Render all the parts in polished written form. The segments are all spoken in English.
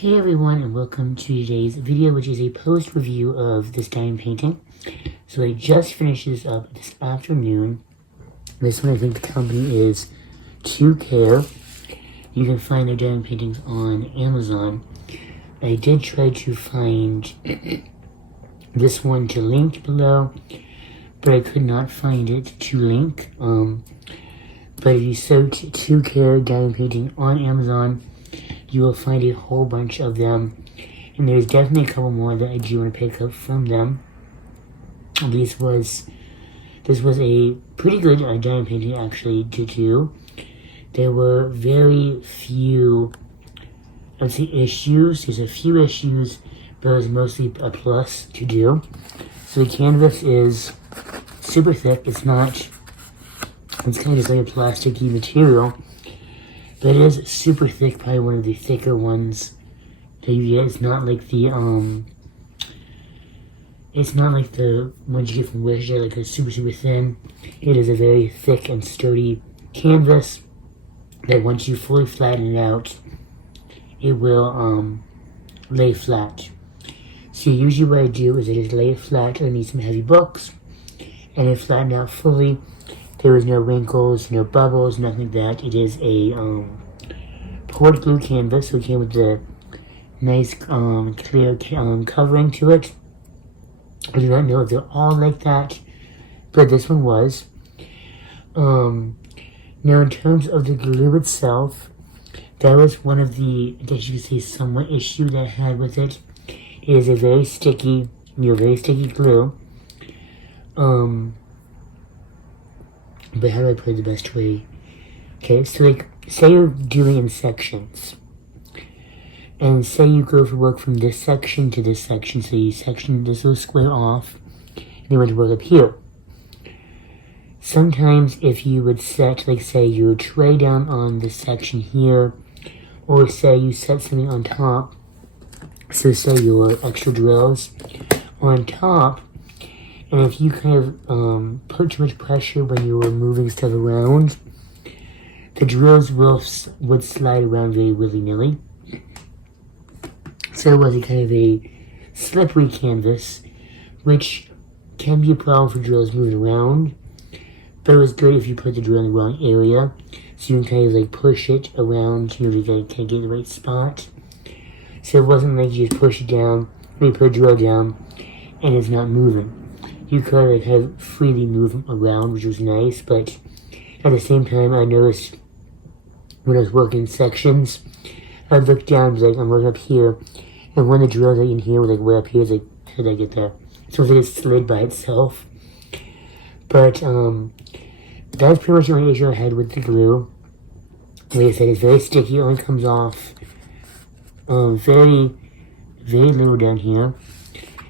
Hey everyone, and welcome to today's video, which is a post review of this diamond painting. So I just finished this up this afternoon. This one, I think the company is TOCARE. You can find their diamond paintings on Amazon. I did try to find this one to link below, but I could not find it to link. But if you search TOCARE diamond painting on Amazon, you will find a whole bunch of them, and there's definitely a couple more that I do want to pick up from them. This was a pretty good diamond painting actually to do. There were very few, I'd say, issues. There's a few issues, but it was mostly a plus to do. So the canvas is super thick. It's kind of just like a plasticky material. But it is super thick, probably one of the thicker ones that you get. It's not like the ones you get from Wish, they're like a super thin. It is a very thick and sturdy canvas that once you fully flatten it out, it will lay flat. So usually what I do is I just lay it flat underneath some heavy books, and it flattened out fully. There was no wrinkles, no bubbles, nothing like that. It is a poured glue canvas, so it came with the nice clear covering to it. I do not know if they're all like that, but this one was. Now in terms of the glue itself, that was one of the, I guess you could say, somewhat issue that I had with it. It is a very sticky, very sticky glue. But how do I put it the best way? Okay, so like, say you're doing in sections. And say you go to work from this section to this section. So you section this little square off, and you want to work up here. Sometimes if you would set, like say your tray down on this section here, or say you set something on top, so say your extra drills on top, and if you kind of put too much pressure when you were moving stuff around, the drills would slide around very willy-nilly. So it was a kind of a slippery canvas, which can be a problem for drills moving around. But it was good if you put the drill in the wrong area, so you can kind of like push it around, to kind of get the right spot. So it wasn't like you just push it down, or you put a drill down, and it's not moving. You could like kind of freely move them around, which was nice, but at the same time, I noticed when I was working sections, I'd look down and be like, I'm working up here, and one of the drills in here was like way up here, it's like, how did I get there? So it was like it slid by itself. But that's pretty much the only issue I had with the glue. Like I said, it's very sticky, it only comes off very, very little down here.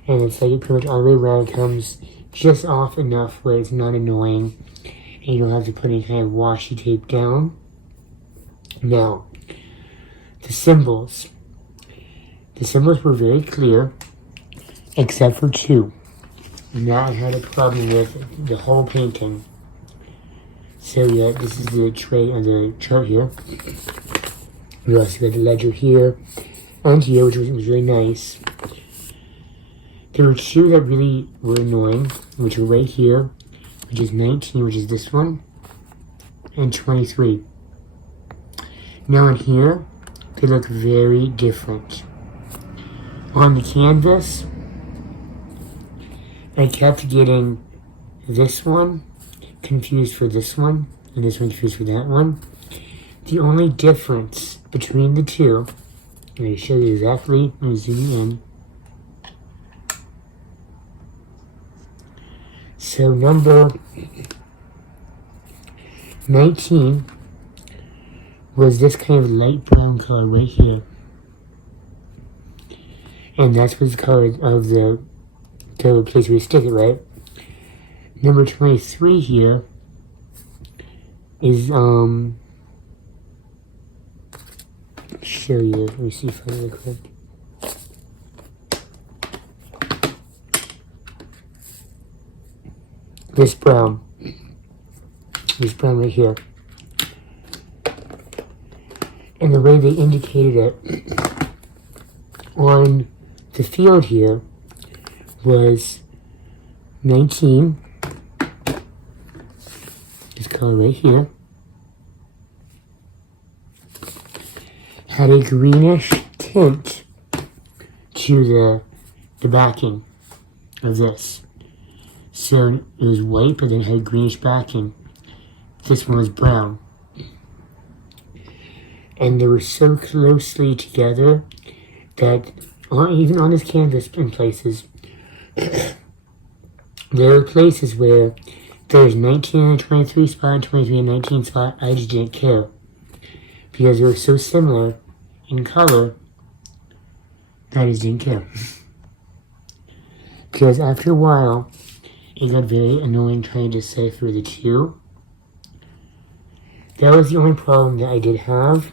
And it's like pretty much all the way around, it comes just off enough where it's not annoying, and you don't have to put any kind of washi tape down. Now, the symbols were very clear, except for two. And that I had a problem with the whole painting. So yeah, this is the tray and the chart here. We also got the ledger here and here, which was really nice. There were two that really were annoying, which were right here, which is 19, which is this one, and 23. Now in here, they look very different. On the canvas, I kept getting this one confused for this one, and this one confused for that one. The only difference between the two, I'm going to show you exactly, I'm zooming in. So number 19 was this kind of light brown color right here. And that's what's the color of the place where you stick it, right? Number 23 here is, show you, let me see if I really quick. This brown right here. And the way they indicated it on the field here was 19, this color right here, had a greenish tint to the backing of this. So it was white, but then had a greenish backing. This one was brown. And they were so closely together that even on this canvas in places, there are places where there's 19 and 23 spot, and 23 and 19 spot. I just didn't care. Because they were so similar in color that I just didn't care. Because after a while, it got very annoying trying to decipher the two. That was the only problem that I did have.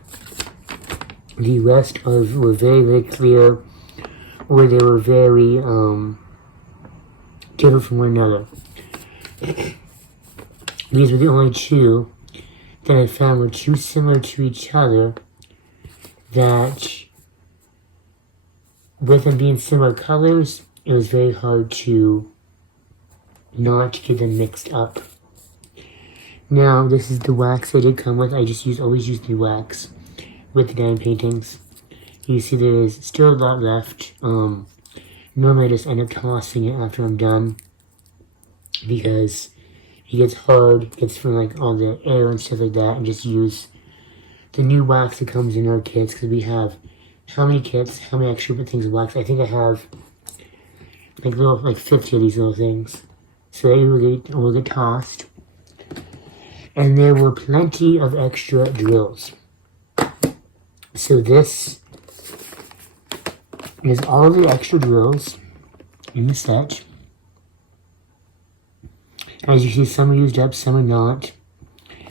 The rest were very, very clear, or they were very different from one another. These were the only two that I found were too similar to each other that, with them being similar colors, it was very hard to not get them mixed up. Now, this is the wax I did come with. I just always use the wax with the diamond paintings. You see there is still a lot left. Normally I just end up tossing it after I'm done because it gets hard, gets from like all the air and stuff like that, and just use the new wax that comes in our kits, because we have how many kits, how many extra things of wax. I think I have like 50 of these little things. So they will get tossed. And there were plenty of extra drills. So this is all the extra drills in the set. As you see, some are used up, some are not.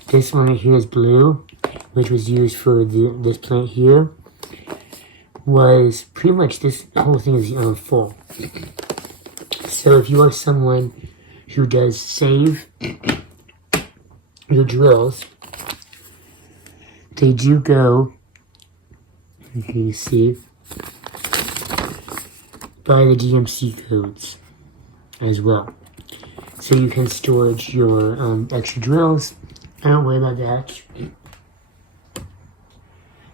This one right here is blue, which was used for this plant here. Was pretty much, this whole thing is full. So if you are someone who does save your drills, they do go, here you see, by the DMC codes as well. So you can storage your extra drills. I don't worry about that.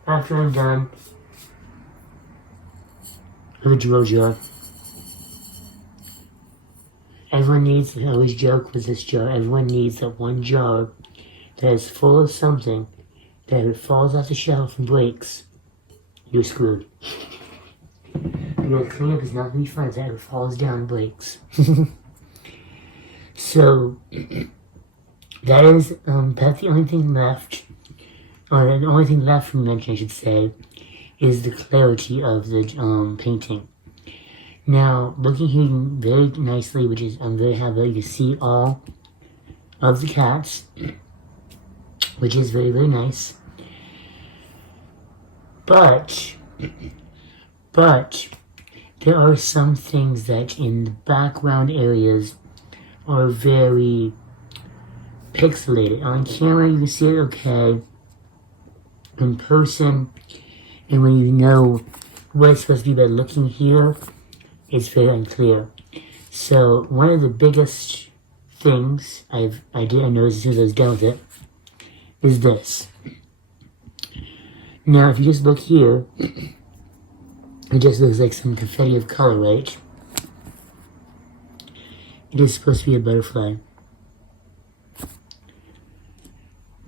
After I'm done with the drill jar, everyone needs, I always joke with this jar, everyone needs that one jar that is full of something that if it falls off the shelf and breaks, you're screwed. Because cleanup is not going to be fun if that ever falls down and breaks. So, that is, that's the only thing left, or the only thing left from mention, I should say, is the clarity of the painting. Now, looking here very nicely, which is, I'm very happy, you can see all of the cats, which is very, very nice. But there are some things that in the background areas are very pixelated. On camera, you can see it okay. In person, and when you know what it's supposed to be by looking here, it's very unclear. So one of the biggest things I noticed as soon as I was done with it is this. Now, if you just look here, it just looks like some confetti of color, right? It is supposed to be a butterfly.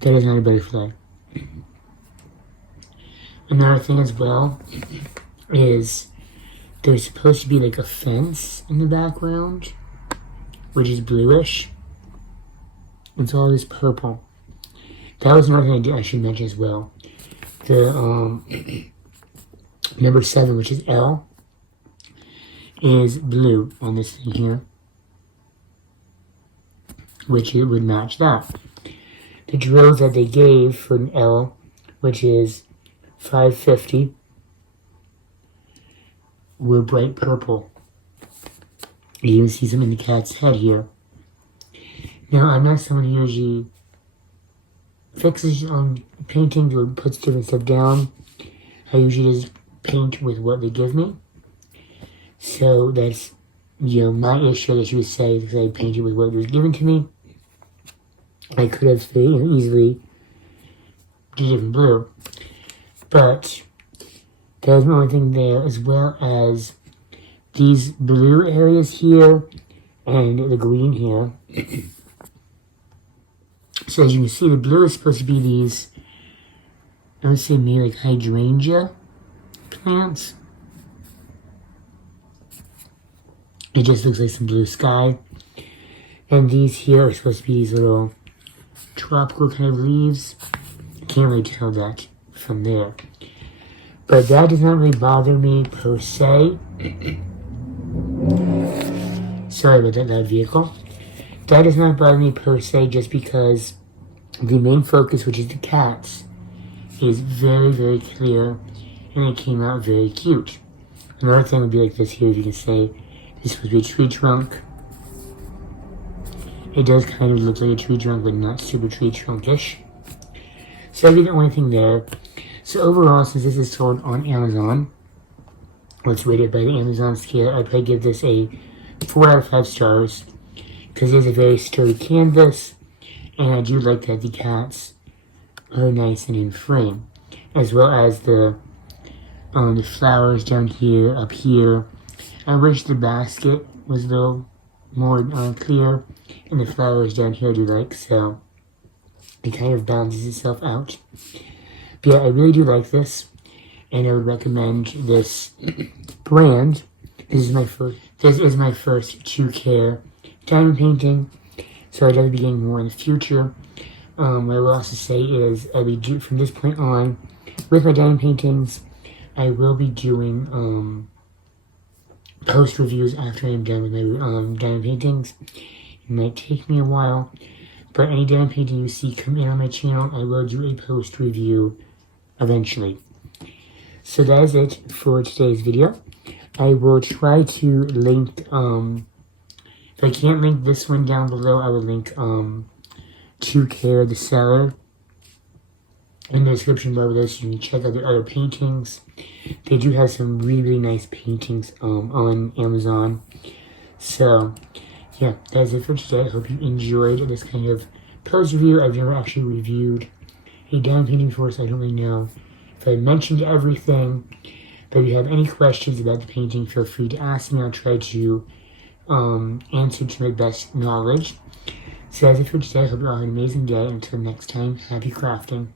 That is not a butterfly. Another thing as well is there's supposed to be like a fence in the background, which is bluish. It's all this purple. That was another thing I should mention as well. The number 7, which is L, is blue on this thing here, which it would match that. The drills that they gave for an L, which is 550, were bright purple. You even see some in the cat's head here. Now, I'm not someone who usually fixes on paintings or puts different stuff down. I usually just paint with what they give me. So that's, my issue, I guess you would say, because I painted with what was given to me. I could have easily did different blue. But there's one thing there, as well as these blue areas here and the green here. So as you can see, the blue is supposed to be these, I would say maybe like hydrangea plants. It just looks like some blue sky. And these here are supposed to be these little tropical kind of leaves. I can't really tell that from there. But that does not really bother me per se. Sorry about that loud vehicle. That does not bother me per se, just because the main focus, which is the cats, is very, very clear, and it came out very cute. Another thing would be like this here, if you can say, this would be a tree trunk. It does kind of look like a tree trunk, but not super tree trunkish. So that'd be the only thing there. So overall, since this is sold on Amazon, it's rated by the Amazon scale, I'd probably give this a 4 out of 5 stars, because it is a very sturdy canvas, and I do like that the cats are nice and in frame, as well as the flowers down here, up here. I wish the basket was a little more clear, and the flowers down here I do like, so it kind of balances itself out. But yeah, I really do like this, and I would recommend this brand. This is my first TOCARE diamond painting, so I'd like to be getting more in the future. What I will also say is, from this point on, with my diamond paintings, I will be doing post reviews after I'm done with my diamond paintings. It might take me a while, but any diamond painting you see come in on my channel, I will do a post review eventually. So that is it for today's video. I will try to link, if I can't link this one down below, I will link TOCARE, the seller, in the description below, so you can check out their other paintings. They do have some really, really nice paintings on Amazon. So yeah, that's it for today. I hope you enjoyed this kind of post review. I've never actually reviewed a diamond painting before, so I don't really know if I mentioned everything. But if you have any questions about the painting, feel free to ask me. I'll try to answer to my best knowledge. So that's it for today. I hope you all have an amazing day. Until next time, happy crafting.